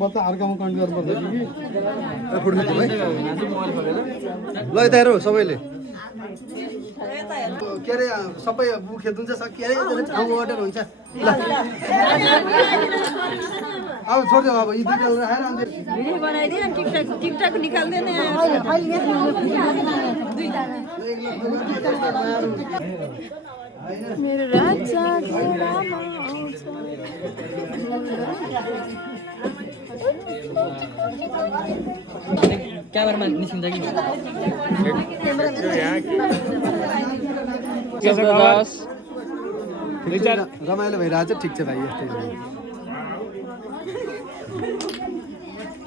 बच्चा अर्कामा कन्ट गर्नुपर्छ ल यता हेरौ सबैले के अरे सबै बुखे दुन्छ के अरे ठाउँको अर्डर हुन्छ ल अब छोड्देऊ अब यी दुईटा राखेर अन्त भिडियो बनाइदिए टिकटक निकाल्दैन मेरो राजा घोडामा आउँछ क्यामेरामा निस्किन्छ कि रमाइलो भइरहेछ ठिक छ भाइ यस्तै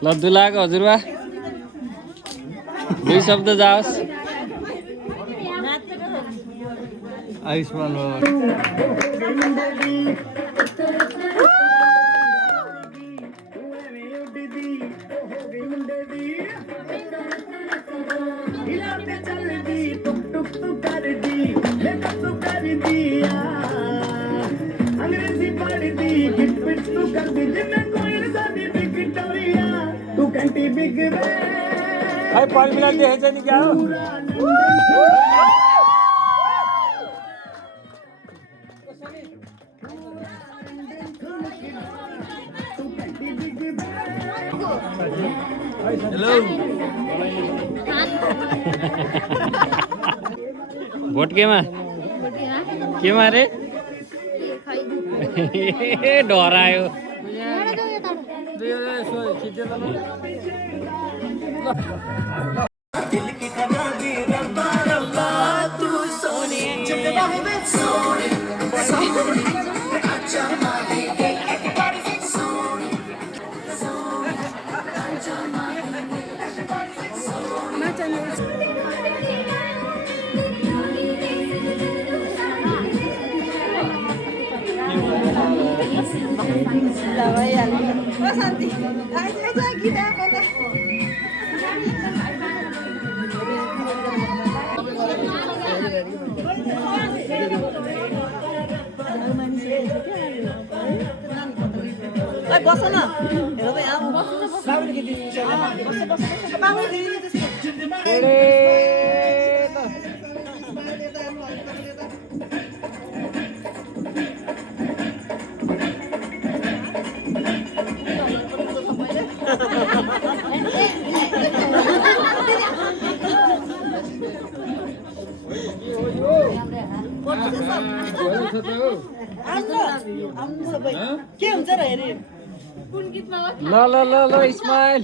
ल दुलाको हजुरबा दुई शब्द जाओस् आयुष्मान भाइ पल्मिला देखेछ नि क्या हो हेलो भोट केमा रे डरायो बस न हेर त यहाँ के हुन्छ र हेरे ल ल ल ल इस्माइल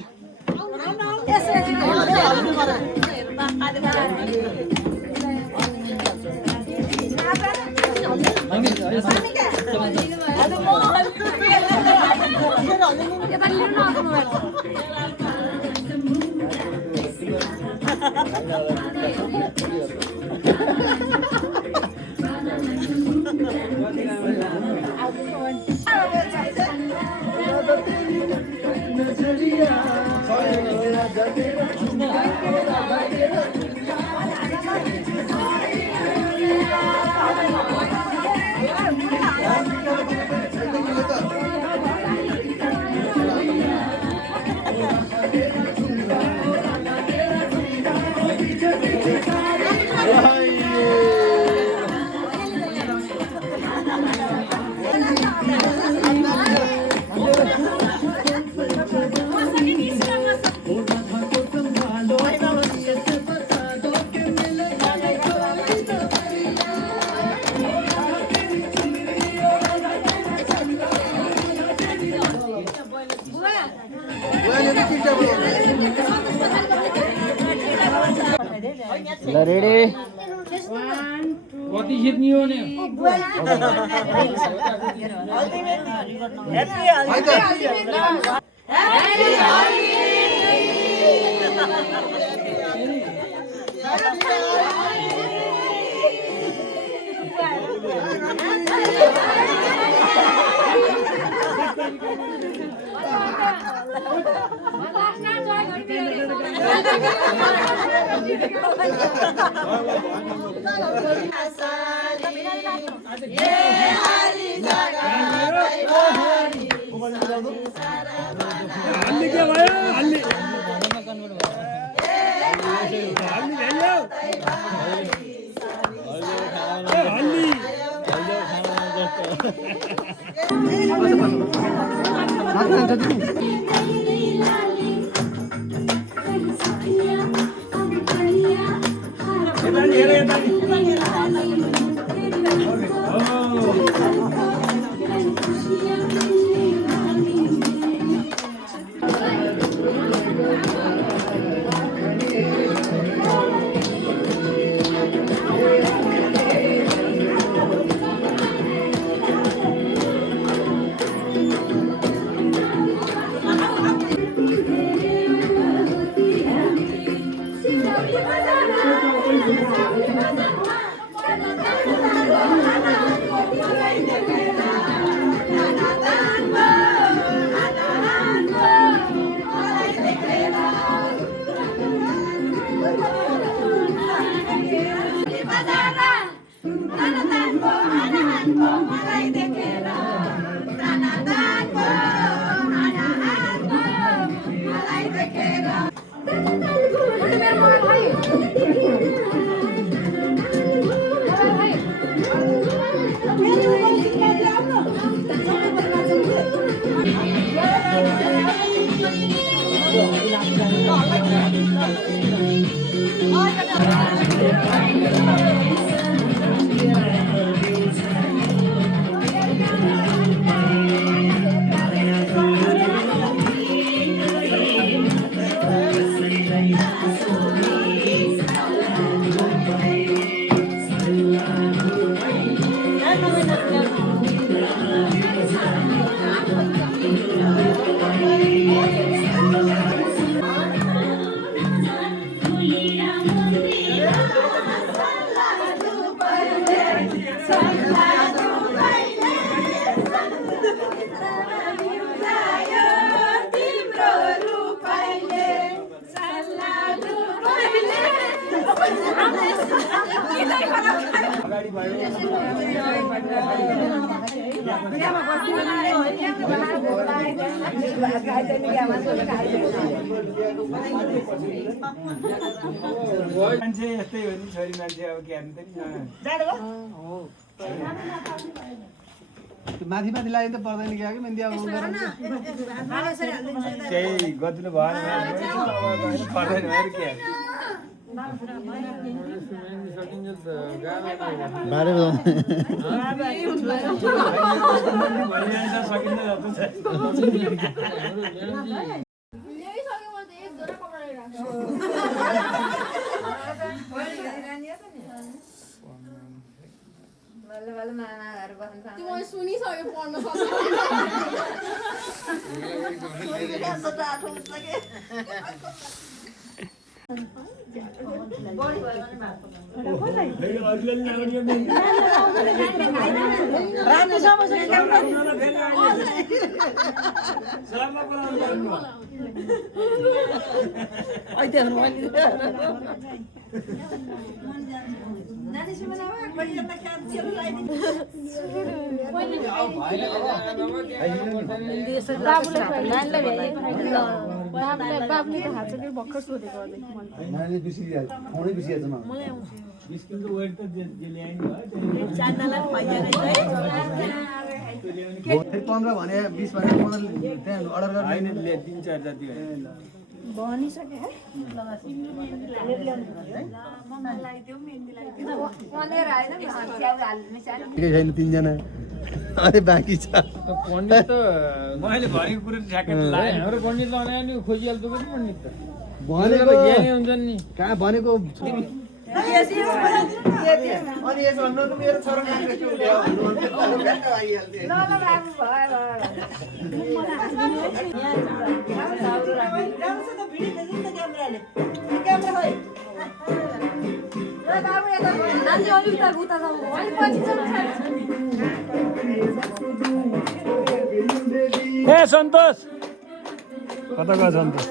ल रेडी कति जित्ने हो नि मान्छे यस्तै हो नि छोरी मान्छे अब के हाल्नु माथि माथि लागि त पर्दैन क्या कि मेन्दी अब त्यही गतिलो भएन पर्दैन भएर के तिमीले सुनिसक्यो पढ्न सक्दैन बाबुले त हात चाहिँ भर्खर सोधेको स्कुलको वेट त जे ल्याइनु भयो 15 भने 20 भने 15 त्यहाँ अर्डर गर्ने ले 3-4 जति हो भनिसके है छैन 3 जना अरे बाँकी छ पण्डित त मैले भनेको कुरो ठ्याक्कै लाग्यो हाम्रो पण्डित लगाए नि खोजिहाल्दो पनि पण्डित त भनेको ज्ञानी हुन्छन् नि कहाँ भनेको अनि यसो भन्नु मेरो छोरो काङ्ग्रेस उठ्यो ए सन्तोष कता गयो सन्तोष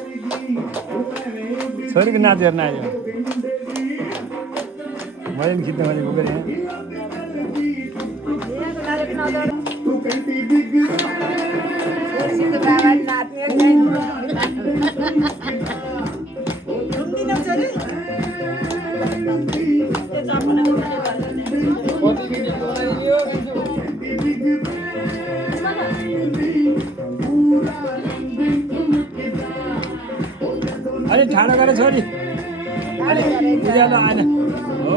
छोरीको नाच हेर्न आयो मैले पनि खिच्न भने बोकेर यहाँ अलि ठाडो गरेर छोरी अलि उज्यालो आएन हो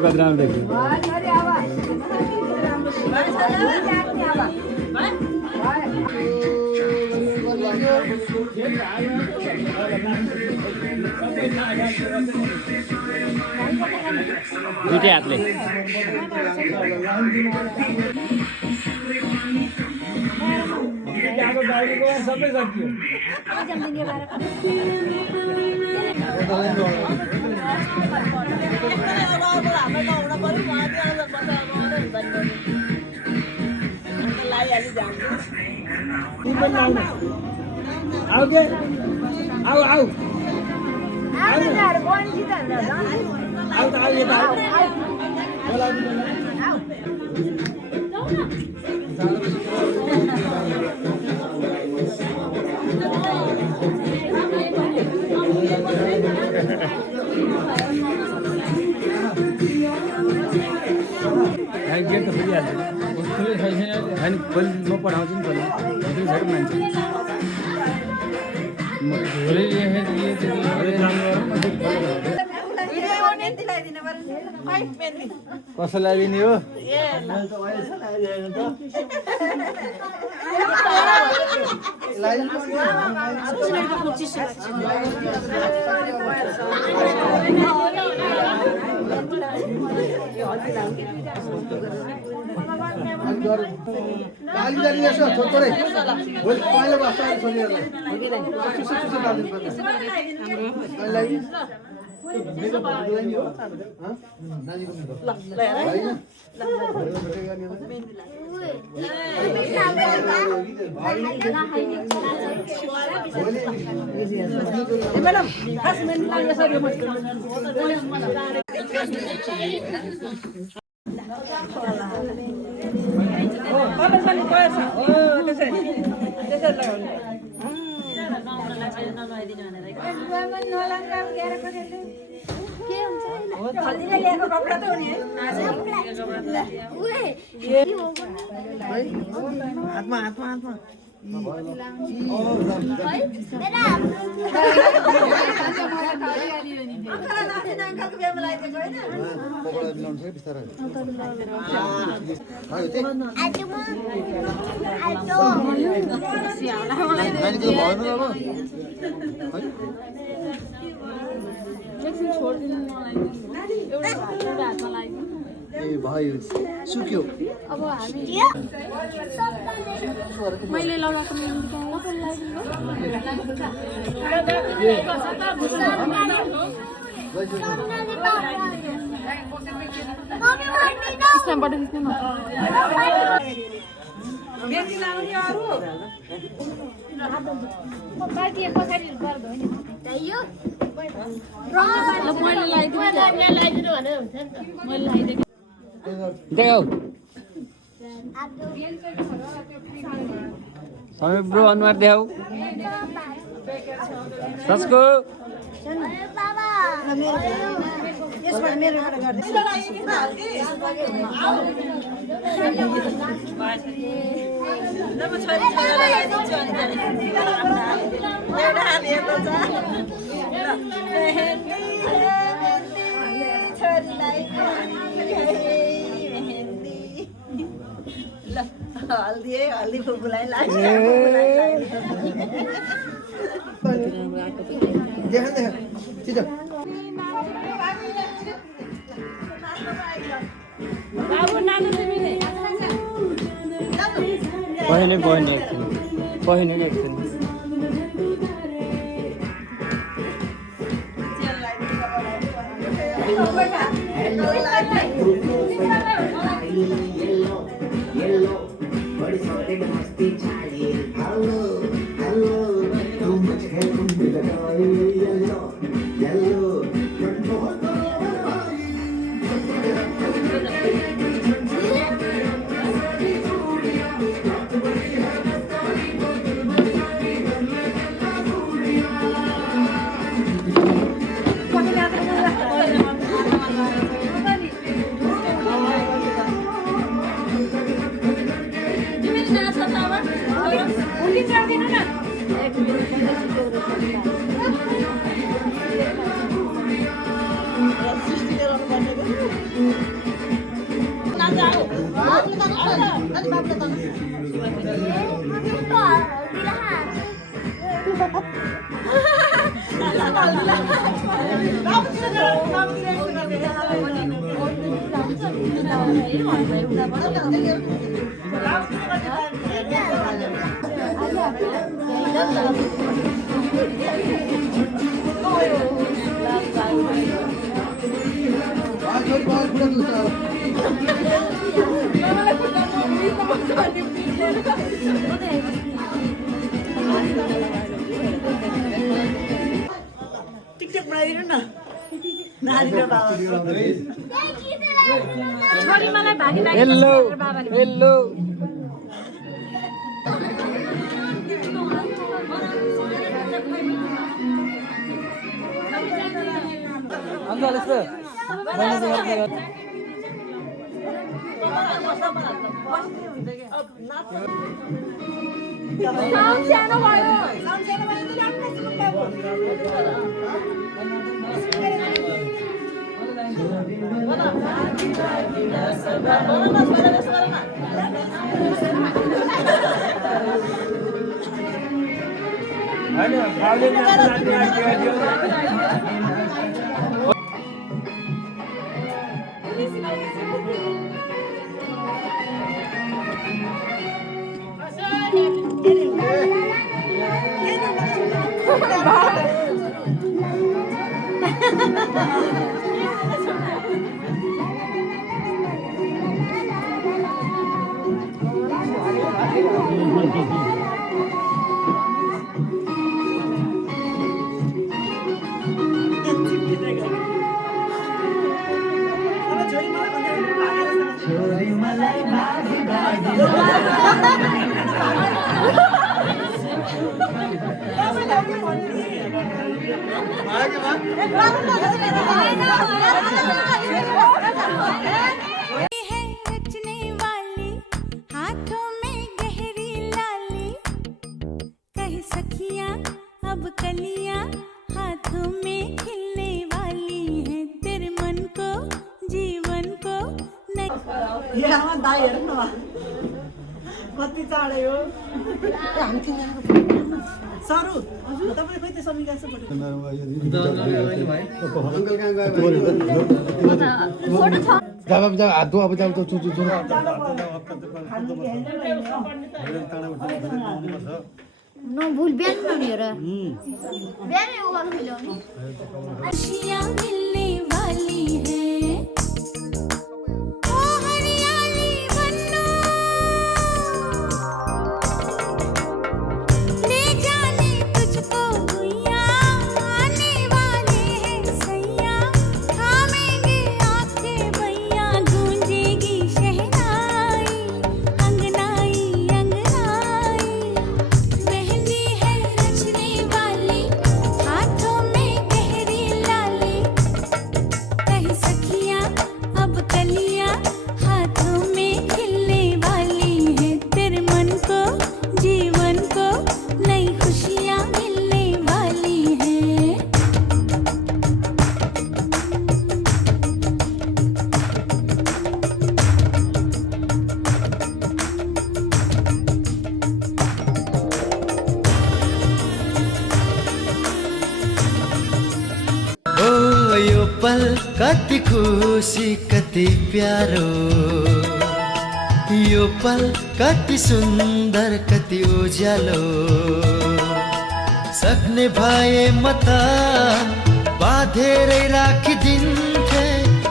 कति राम्रो देख्यो दुईटै हातले सबै सकियो आऊ के आऊ आऊ आऊ त आऊ यता गेट त खोलिहाल्छ होइन खोली म पठाउँछु नि खोली भित्र छ मान्छे कसैलाई दिने हो हातमा हातमा हातमा छोड़ हातमा लाग्यो ए भयो सुक्यो अब हामी मैले लगाएको स्न्यापबाट खिच्नु न मैले लगाइदिनु भने हुन्छ नि त मैले लगाइदिएको देखाऊ समीर ब्रो अनुहार देखाऊ सस्को हल्दी फुलफुलाई देखा देखा ठीक है पहिने एकछिन बड़ी सॉलिड मस्ती चाहिए हेलो हेलो तुम मुझे तुम भी लगाओ येलो येलो टिकटक बनाइदिनु न नानी र बाबा छोरी मलाई भागी लाग्यो हेलो हेलो अंदर यस्तो सानो भयो अब कलियां हाथों में खिलने वाली हैं तेरे मन को जीवन को यहाँ दाई हेर्नु न कति चाँडै हो हामी सरू तपाईँले खोइ त्यो समीक्षा यसो पठाउनु। अंकल कहाँ गए जब जब हाथ धो अब जब तो चुचु चुचु न भूल बिहान बनाउने हो र बिहानै उ गर्नु मिल्यो खुशियाँ मिलने वाली है ओ हरियाली बन्नो ले जाने तुझको भुइया आने वाले हैं सैया थामेंगे आंखें भैया गूंजेगी शहनाई अंगनाई अंगनाई मेहंदी है रचने वाली हाथों में गहरी लाली कहीं सखियां अब कलियां हाथों में खिलने वाली हैं तेरे मन को जीवन को नई खुशियां मिलने वाली हैं ओ यो पल कति खुसी कति प्यारो यो पल कति सुन्दर कति उज्यालो सक्ने भए म त बाँधेरै राखिदिन्थे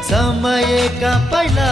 समयका पहिला